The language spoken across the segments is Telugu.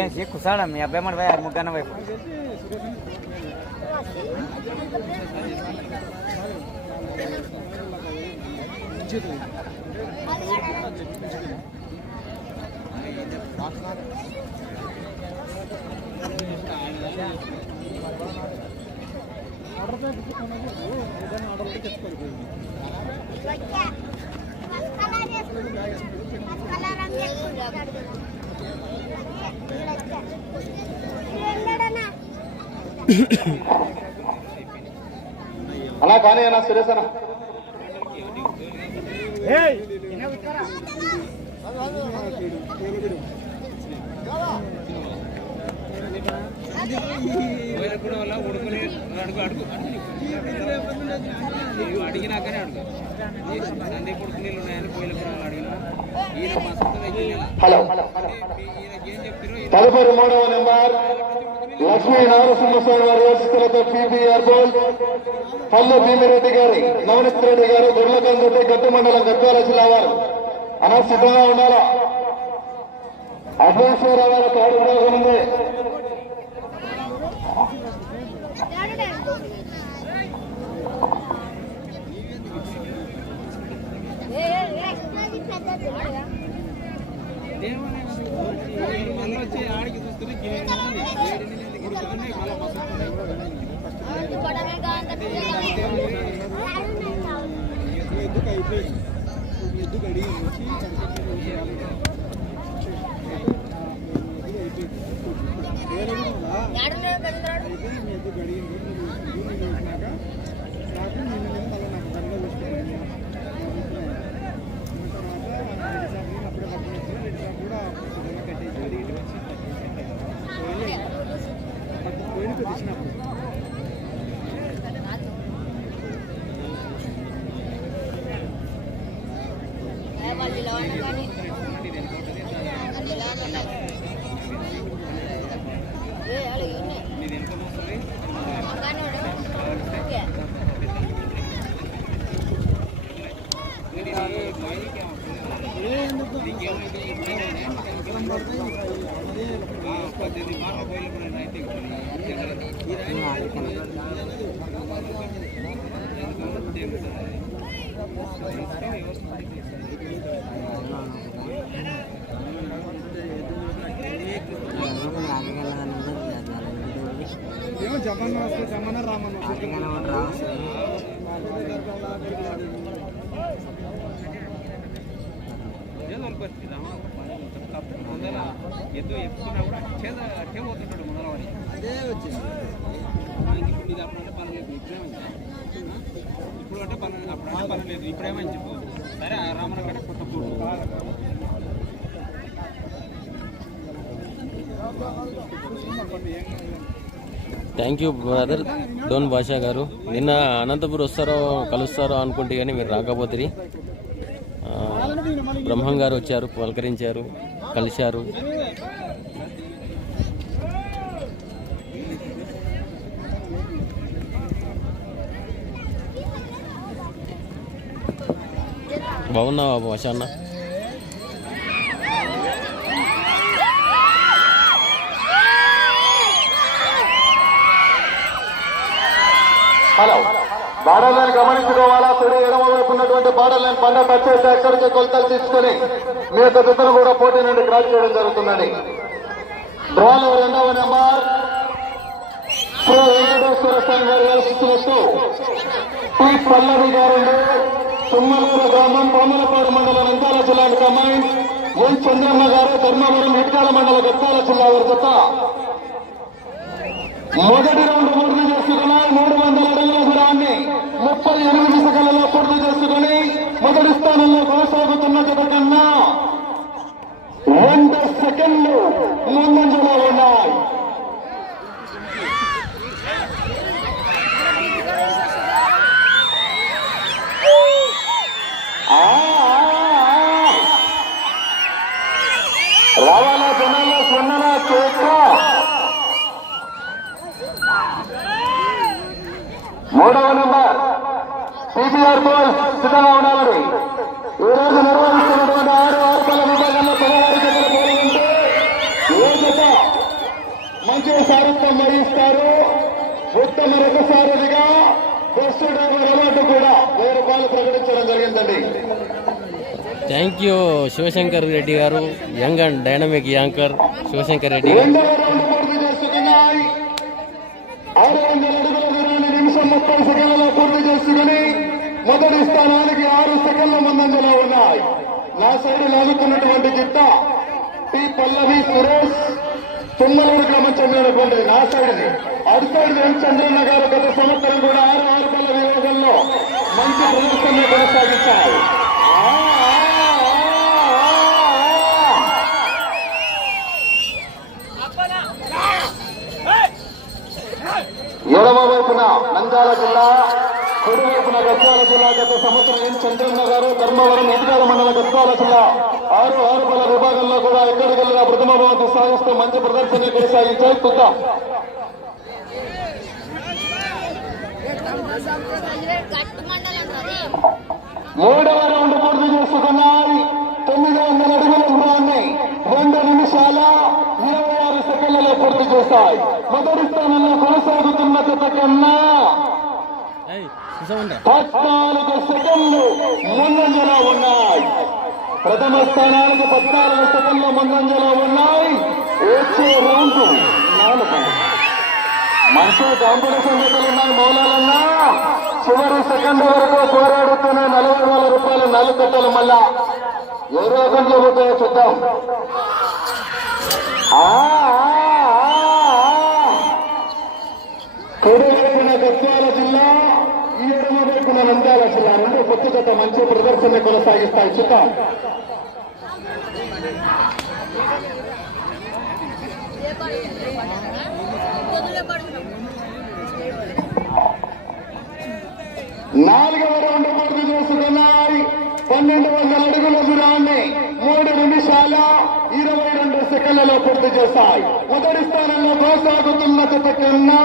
ఏ కుసాడా మీ అబ్బాయి మాట పోయి ముగ్గన్న వైపు అలా కానీ అన్నా సురేష్ అన్న అడిగినాకనే అడుగు సందీప్ కొడుకు నీళ్ళు ఉన్నాయని కోయిల పురాలు అడిగినా హలో తదుపరి 3వ నెంబర్ లక్ష్మీ నారసింహస్వామి వారి యోచితులతో పీబీఆర్ బోల్ పల్లె భీమిరెడ్డి గారి నవనీత్ రెడ్డి గారు గుర్లకాంత్ రెడ్డి గట్టు మండలం గద్వాల జిల్లా వారు అలా సిద్ధంగా ఉండాలా. అభ్యాసరావు గారు తాడు ఉంది. మళ్ళీ వచ్చి ఆడికి చూస్తుంది ఎందుకు అయిపోయింది ఎందుకు అడిగి వచ్చి ఎందుకు అడిగింది వచ్చినాక నాకు నిన్న మళ్ళీ నాకు దండలు వస్తున్నాయి అప్పుడే పట్టుకుని రెండు కూడా కట్టేసి అడిగి వచ్చి పోయినకు తెచ్చినప్పుడు జమన్న రామన్న ఎద్దు ఎప్పుకున్నా కూడా అట్టే పోతుంటాడు మొదలవాడి అదే వచ్చింది. ఇప్పుడు ఇది అప్పుడంటే పర్లేదు ఇప్పుడేమైంది ఇప్పుడు అంటే అప్పుడంటే పర్లేదు ఇప్పుడేమైంది చెప్పు. సరే రామన్న కంటే కొత్త పూర్తి థ్యాంక్ యూ బ్రదర్ డోన్ భాషా గారు. నిన్న అనంతపురం వస్తారో కలుస్తారో అనుకుంటే కానీ మీరు రాకపోతే బ్రహ్మం గారు వచ్చారు, పలకరించారు, కలిశారు. బాగున్నావా భాష అన్న? హలో బార్డర్ లైన్ గమనించుకోవాలా. కుడి ఎడమ వైపు ఉన్నటువంటి బార్డర్ లైన్ పంట టచ్ చేస్తే అక్కడికి కొలతలు తీసుకుని మీ యొక్క జతను కూడా పోటీ నుండి క్రాస్ చేయడం జరుగుతుందండి. డ్రాలో 2వ నెంబర్ శ్రీ వెంకటేశ్వర స్వామి గారి ఆశిస్తున్నట్టు టి పల్లవి గారు తుమ్మలూరు గ్రామం పాములపాడు మండలం నంద్యాల జిల్లా కమాండ్ ఎన్ చంద్రమ్మ గారు ధర్మవరం ఇటుకాల మండల గద్వాల జిల్లా వారి జత మొదటి రౌండ్ పూర్తి చేసుకున్నాయి. 300 అడుగుల దూరాన్ని 38 సెకండ్లలో పూర్తి చేసుకుని మొదటి స్థానంలో కొనసాగుతున్న జత కన్నా 2 సెకండ్లు ముందంజలో ఉన్నాయి. రావాలా జనాల్లో స్పందన కేక 3వ నెంబర్ పీపీఆర్ బాల్ సిద్ధంగా ఉండాలని ఈ రోజు నిర్వహిస్తున్నటువంటి 6 ఆరుపల్ల విభాగంలో పదహారు జతల పోటీ ఉంటే ఏ జత మంచి సారథ్యం వహిస్తారు ఉత్తమ రకసారథిగా బెస్ట్ డ్రైవర్ అవార్డు కూడా 1000 రూపాయలు ప్రకటించడం జరిగిందండి. Thank you Shivashankar Reddy garu, young and dynamic anchor Shivashankar Reddy garu. రెండవ రౌండ్ పూర్తి చేసుకున్నాయి. 600 అడుగుల దూరాన్ని నిమిషం 30 సెకండ్లలో పూర్తి చేసుకుని మొదటి స్థానానికి 6 సెకండ్ల ముందంజలో ఉన్నాయి. నా సైడ్ లాగుతున్నటువంటి జిత్త టి పల్లవి సురేష్ తుమ్మలూరు గ్రామం చెందినటువంటి నా సైడ్ని. అటు సైడ్ ఎం చంద్రన్న గారు గత సంవత్సరం కూడా 6 ఆరుపల్ల విభాగంలో మంచి ప్రదర్శన కొనసాగించారు. ఎడమ వైపున నంద్యాల జిల్లా, కుడి వైపున గద్వాల జిల్లా. గత సంవత్సరం ఎం చంద్రన్న గారు ధర్మవరం ఎన్నికల మండల గద్వాల జిల్లా 6 ఆరుపల్ల విభాగంలో కూడా ఎక్కడికి వెళ్ళినా ప్రథమ బహుమతి సాగిస్తూ మంచి ప్రదర్శన కొనసాగించాయి. చూద్దాం. మూడవ రౌండ్ పూర్తి చేసుకున్నాయి. 900 అడుగుల దూరాన్ని 2 నిమిషాల 26 సెకండ్లలో పూర్తి చేస్తాయి. మొదటి స్థానంలో కొనసాగుతున్న జత కన్నా 14 సెకండ్లు ముందంజలో ఉన్నాయి. ప్రథమ స్థానానికి 14 సెకండ్ల ముందంజలో ఉన్నాయి. వచ్చే రౌండ్ 4. మంచి కాంపిటీషన్ జతలు ఉన్నాయి. మౌలాలన్నా చివరి సెకండ్ వరకు పోరాడుతూనే 40,000 రూపాయలు 4 కట్టలు. మళ్ళా ఎవరో గంటలు పోతాయో చూద్దాం. కుడి వైపున గద్వాల జిల్లా, ఈ ఎడమ వైపున నంద్యాల జిల్లా. 2 కొత్త జత మంచి ప్రదర్శన కొనసాగిస్తాయి. చూద్దాం. నాలుగవ రౌండ్ పూర్తి చేసుకున్నాయి. 1200 అడుగుల దూరాన్ని 3 నిమిషాల 22 సెకండ్లలో పూర్తి చేస్తాయి. మొదటి స్థానంలో కొనసాగుతున్న జత కన్నా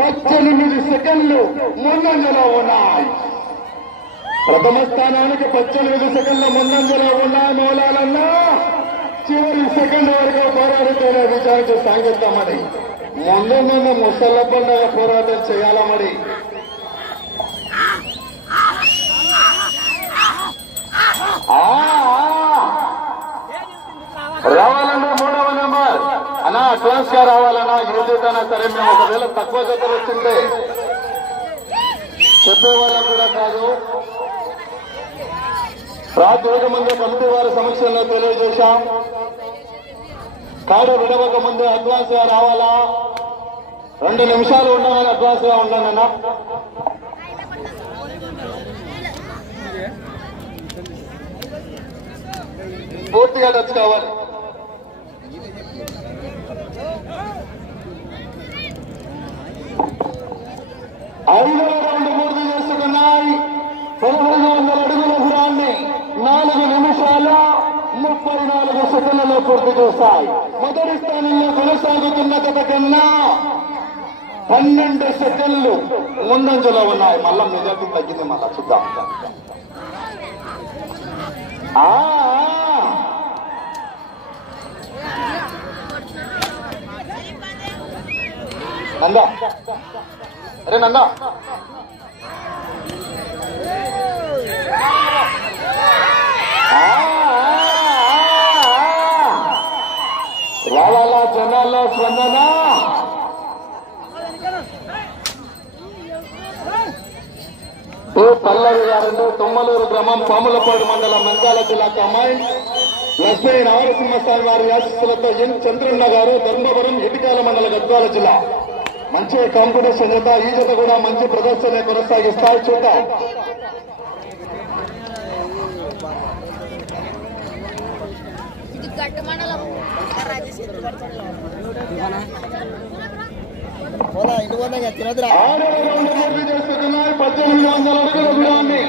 18 సెకండ్లు ముందంజలో ఉన్నాయి. ప్రథమ స్థానానికి 18 సెకండ్ల ముందంజలో ఉన్నాయి. మౌలాలన్నా చివరి సెకండ్ వరకు పోరాడుతూనే విచారించే సాగిస్తామని ముందు ముసళ్ళ పండుగ పోరాటం చేయాలా మరి. రావాలన్నా 3వ నెంబర్ అన్నా అడ్వాన్స్ గా రావాలన్నా. ఏదైనా సరే మేము ఒకవేళ తక్కువ జతలు వచ్చింటే చెప్పేవాళ్ళం కూడా కాదు. రాత్రి ముందే కమిటీ వారి సమక్షంలో తెలియజేశాం. కాడు విడవక ముందే అడ్వాన్స్ గా రావాలా. 2 నిమిషాలు ఉండమని అడ్వాన్స్ గా ఉండాలన్నా. పూర్తిగా టచ్ కావాలి. 5వ రౌండ్ పూర్తి చేసుకున్నాయి. 1500 అడుగుల దూరాన్ని 4 నిమిషాల 34 సెకండ్లలో పూర్తి చేస్తాయి. మొదటి స్థానంలో కొనసాగుతున్న జత కన్నా 12 సెకండ్లు ముందంజలో ఉన్నాయి. మళ్ళా మెజార్టీ తగ్గింది. మళ్ళా చూద్దాం. నందా, అరే నందా, రావాలా జనాల్లో స్పందన. పల్లవి గారు తుమ్మలూరు గ్రామం, పాములపాడు మండలం, నంద్యాల జిల్లా కమాండ్. లక్ష్మీ నారసింహస్వామి వారి ఆశీస్సులతో ఎన్ చంద్రన్న గారు ధర్మవరం ఎటికాల మండల గద్వాల జిల్లా. మంచి కాంపిటీషన్ జత. ఈ జత కూడా మంచి ప్రదర్శన కొనసాగిస్తాయి. చూద్దాం. ఆరవ రౌండ్ పూర్తి చేసుకున్నాయి. 1800 అడుగుల దూరాన్ని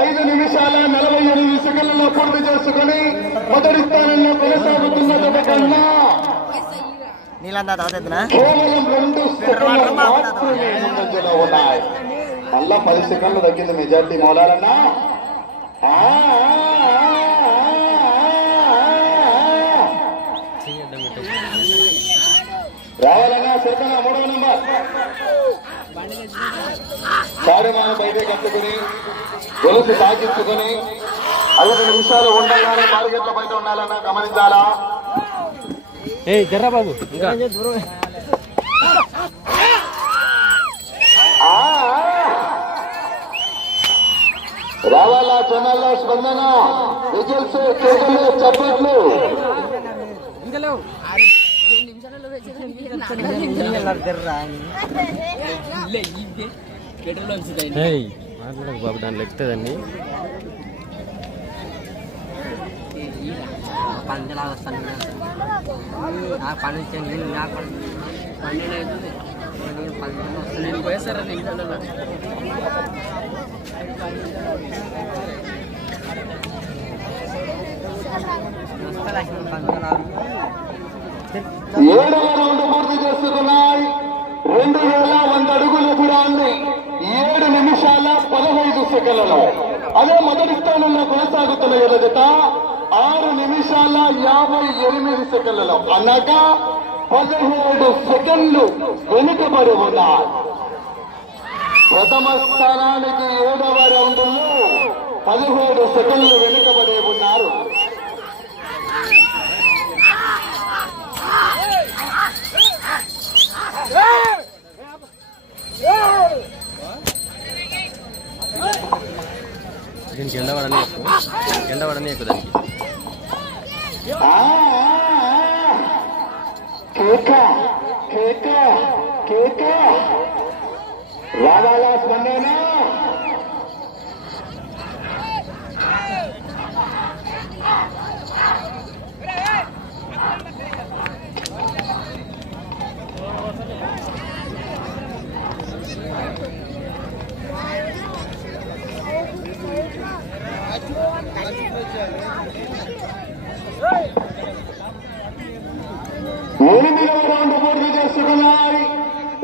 5 నిమిషాల 48 సెకండ్లలో పూర్తి చేసుకుని మొదటి స్థానంలో కొనసాగుతున్న జత కన్నా కేవలం 2 సెకండ్ల మాత్రమే ముందంజలో ఉన్నాయి. మళ్ళా 10 సెకండ్లు తగ్గింది మెజార్టీ మౌలాలన్నా. రావాలన్నా సరికన్నా 3వ నెంబర్ సాడేమాన బయటే కట్టుకుని గొలుసు తాకించుకుని 5 నిమిషాలు ఉండగానే మార్కెట్ల బయట ఉండాలన్నా గమనించాలా. జర్రా బాబు ఇంకా రావాలా జనాల్లో స్పందన, విజిల్స్, కేకలు, చప్పట్లు. మాట్లాడకు బాబు, దాంట్లో ఎక్కుతుందండి. పండుగ వస్తాను నాకు పని ఇచ్చాను, నాకు పని లేదు. నేను పోయేసారా నిమిషాలలో 7వ రౌండ్ పూర్తి చేసుకున్నాయి. 2100 అడుగుల దూరాన్ని 7 నిమిషాల 15 సెకండ్లలో. అదే మొదటి స్థానంలో కొనసాగుతున్న జత 6 నిమిషాల 58 సెకండ్లలో, అనగా 17 సెకండ్లు వెనుకబడి ఉన్నాయి. ప్రథమ స్థానానికి 7వ రౌండ్లో 17 సెకండ్లు వెనుకబడి ఉన్నారు. దీనికి ఎండవాడని ఎక్కువ దానికి. కేక కేక కేక రావాలా స్పందన. ఎనిమిదవ రౌండ్ పూర్తి చేసుకున్నాయి.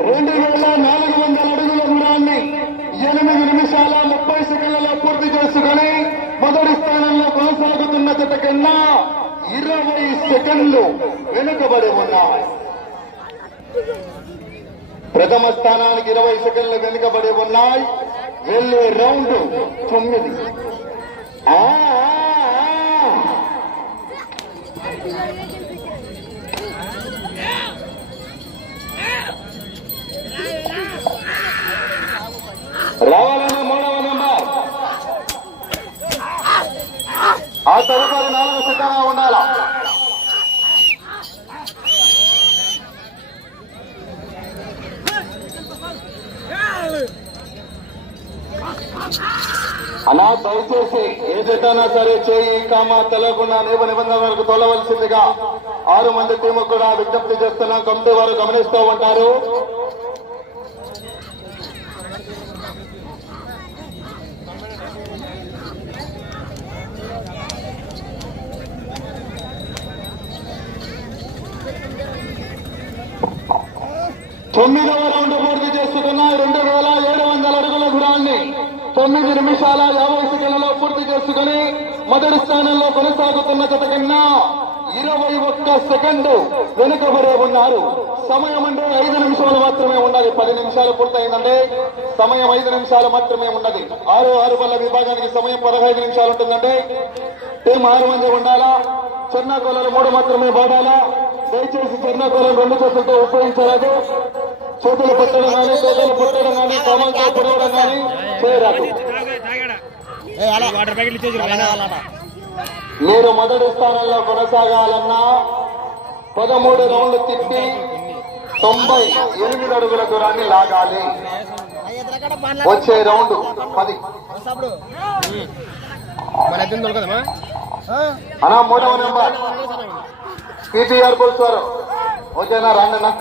2400 అడుగుల దూరాన్ని 8 నిమిషాల 30 సెకండ్లలో పూర్తి చేసుకుని మొదటి స్థానంలో కొనసాగుతున్న జత కన్నా 20 సెకండ్లు వెనుకబడి ఉన్నాయి. ప్రథమ స్థానానికి 20 సెకండ్లు వెనుకబడి ఉన్నాయి. వెళ్ళే రౌండ్ 9. రావాలన్న 3వ నెంబర్. ఆ తదుపరి 4 సిద్ధంగా ఉండాలా. అలా దయచేసి ఏ జట్టైనా సరే చేయి కామా తెలవకుండా నియమ నిబంధనలకు తోలవలసిందిగా 6 మంది టీము కూడా విజ్ఞప్తి చేస్తున్నాం. కమిటీ వారు గమనిస్తూ ఉంటారు. తొమ్మిదవ రౌండ్ పూర్తి చేసుకున్న 2700 అడుగుల దూరాన్ని 9 నిమిషాల 50 సెకండ్లలో పూర్తి చేసుకుని మొదటి స్థానంలో కొనసాగుతున్న జత కన్నా 21 సెకండ్ వెనుకబడే ఉన్నారు. సమయం అంటే 5 నిమిషాలు మాత్రమే ఉండాలి. 10 నిమిషాలు పూర్తయిందంటే సమయం 5 నిమిషాలు మాత్రమే ఉన్నది. 6 బల్ల విభాగానికి సమయం 15 నిమిషాలు ఉంటుందంటే టీం 6 మంది ఉండాలా. చెన్నాకోలలు 3 మాత్రమే వాడాలా. దయచేసి చెన్నాకోలను 2 చేతులతో ఉపయోగించరాదు. చేతులు పట్టడం కానీ చేతులు పుట్టడం కానీ కమలతో పొడవడం కానీ చేయరాదు. మీరు మొదటి స్థానంలో కొనసాగాలన్నా 13 రౌండ్లు తిప్పి 98 అడుగుల దూరాన్ని లాగాలి. వచ్చే రౌండ్ 10. అన్నా 3వ నెంబర్ పీటీఆర్ పులుసు ఓకేనా? రాండన్నా.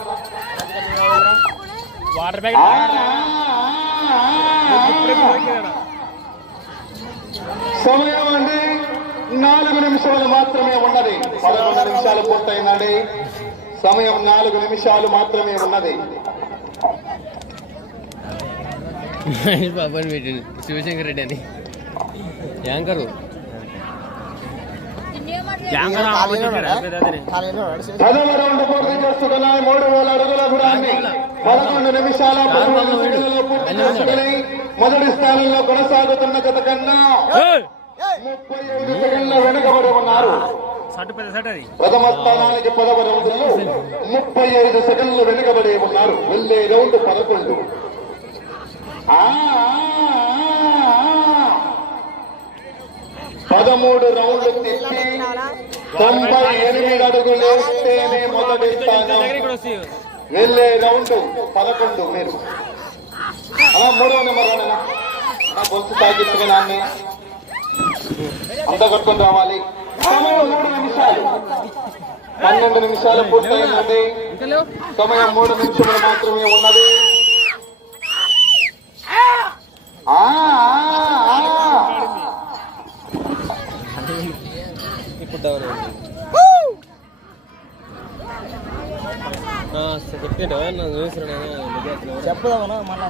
సమయం అండి 4 నిమిషాలు మాత్రమే ఉన్నది. 11 నిమిషాలు పూర్తయిందండి. సమయం 4 నిమిషాలు మాత్రమే ఉన్నది. మహేష్ బాబు అని పెట్టింది శివశంకర్ రెడ్డి అని యాంకరు పదవ రౌండ్ పూర్తి చేస్తున్నాయి. 3000 అడుగుల దూరాన్ని 11 నిమిషాల 15 సెకండ్లలో పూర్తి చేసుకుని మొదటి స్థానంలో కొనసాగుతున్న జత కన్నా 35 సెకండ్ల వెనుకబడి ఉన్నారు. ప్రథమ స్థానానికి 10వ రౌండ్లో 35 సెకండ్లు వెనుకబడి ఉన్నారు. వెళ్ళే రౌండ్ 11. 13 రౌండ్లు తిప్పి 98 అడుగులు వేస్తేనే మొదటి స్థానం. వెళ్ళే రౌండ్ 11. మీరు మూడవ నెంబర్ గొంతు తాగించుకున్నాన్ని అంత కొట్టుకుని రావాలి. సమయం 3 నిమిషాలు. 12 నిమిషాలు పూర్తయిందండి. సమయం 3 నిమిషములు మాత్రమే ఉన్నది. చెప్పుదామన్నా మళ్ళా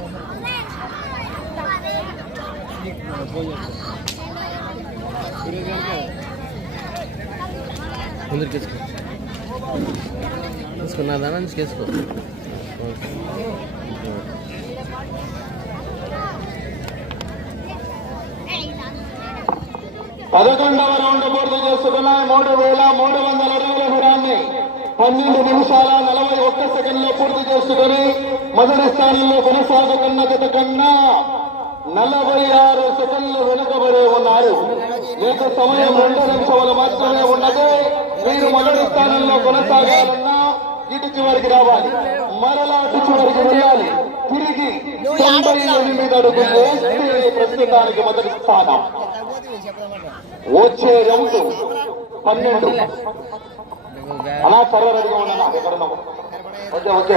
ముందుకు తీసుకున్నా తీసుకో 11వ రౌండ్ పూర్తి చేసుకున్నాయి. 3300 అడుగుల దూరాన్ని 12 నిమిషాల 41 సెకండ్లో పూర్తి చేసుకుని మొదటి స్థానంలో కొనసాగుతున్న జత కన్నా 46 సెకండ్లు వెనుకబడి ఉన్నారు. మీకు సమయం 2 నిమిషాలు మాత్రమే ఉన్నది. మీరు మొదటి స్థానంలో కొనసాగాలన్నా ఇటు చివరికి రావాలి, మరలా అటు చివరికి వెళ్ళాలి. తిరిగి 98 అడుగులు వేస్తే ప్రస్తుతానికి మొదటి స్థానం. వచ్చే రౌండ్ 12. అలా సర్వరెడీగా ఉన్నా ఎక్కడన్నా ఓకే.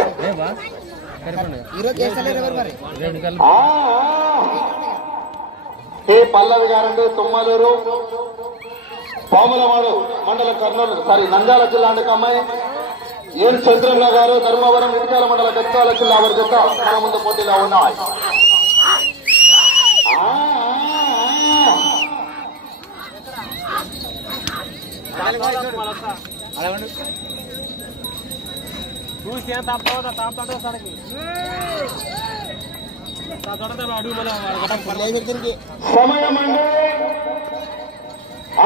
కే పల్లవి గారండి, తుమ్మలూరు పాములవాడు మండలం కర్నూలు నంద్యాల జిల్లా అండి అమ్మాయి. ఎన్ చంద్రన్న గారు ధర్మవరం ఇటుకాల మండల గద్వాల జిల్లా వారి జత మన ముందు పోటీలో ఉన్నాయి. సమయం అండి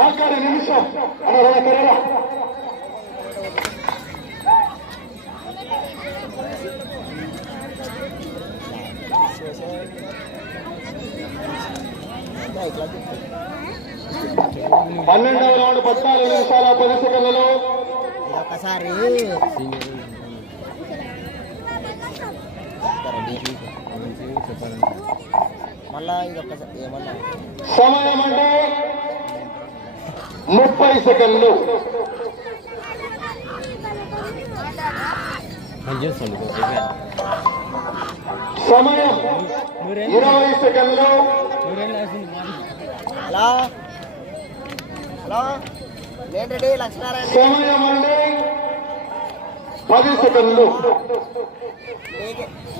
ఆఖరి నిమిషం. పన్నెండవ రౌండ్ 14 నిమిషాల 10 సెకండ్లలో ఒకసారి మళ్ళా ఇంకొకసారి ఏమన్నా సమయం అంటే 30 సెకండ్లు. సమయం 20 సెకండ్లు. హలో హలో ఏంటండి లక్ష్మీనారాయణ సమయం అండి 10 సెకండ్లు.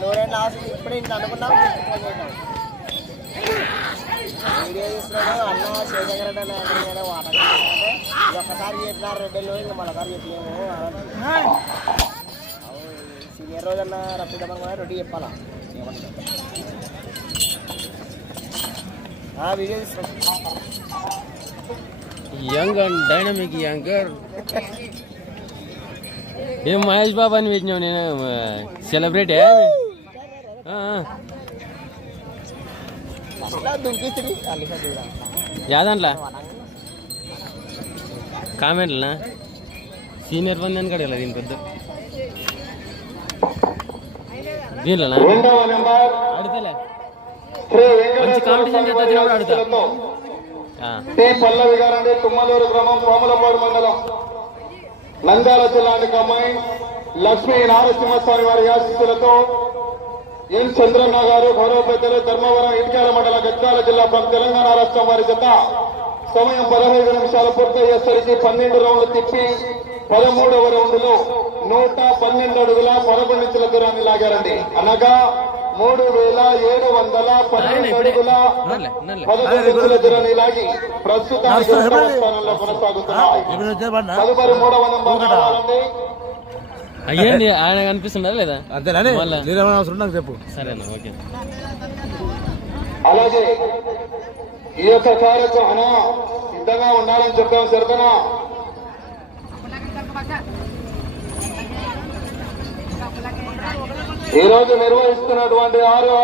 నూరేళ్ళ ఆశ ఇప్పుడే ఇంత అనుకున్నాం. వీడియో తీసుకున్నాడు అన్న శేషంకర్ రెడ్డి అన్న వాటర్ ఒక్కసారి చెప్పినారు రెడ్డిలో ఇంకా మళ్ళీసారి చెప్పలేము. సీనియర్ రోజన్నా రప్పిద్దామని కూడా రెడ్డి చెప్పాలా వీడియో తీసుకున్నాడు. యంగ్ అండ్ డైనమిక్ యాంకర్ ఏం మహేష్ బాబు అని పెట్టినావు. నేను సెలబ్రిటీ యాదంట్లా కామెంట్లనా సీనియర్ బంది అని కడగల దీని పెద్ద దీనిలోనా అడుగుతలే మంచి కాంపిటీషన్ చేస్తా అడుగుతా. పల్లవి గారండి, తుమ్మలూరు గ్రామం, పాములపాడు మండలం, నంద్యాల జిల్లానికి అమ్మాయి. లక్ష్మీ నారసింహస్వామి వారి ఆశీస్సులతో ఎన్ చంద్రన్న గారు గౌరవ పెద్దలు ధర్మవరం ఇటుకాల మండల గద్వాల జిల్లా తెలంగాణ రాష్ట్రం వారి జత. సమయం 15 నిమిషాలు పూర్తయ్యేసరికి 12 రౌండ్లు తిప్పి 13వ రౌండ్ లో 112 అడుగుల 11 ఇంచుల దూరాన్ని లాగారండి. అనగా 3,712 అడుగుల 11 దూరాన్ని లాగి ప్రస్తుతానికి రెండవ స్థానంలో కొనసాగుతున్నాయి. తదుపరి 3వ నెంబర్ రావాలండి. అయ్యండి ఆయన కనిపిస్తుందా లేదా? చెప్పు. సరేనా, ఓకే. అలాగే ఈ యొక్క కార్యక్రమం సిద్ధంగా ఉండాలని చెప్పాం సరిపనా. ఈ రోజు నిర్వహిస్తున్నటువంటి 6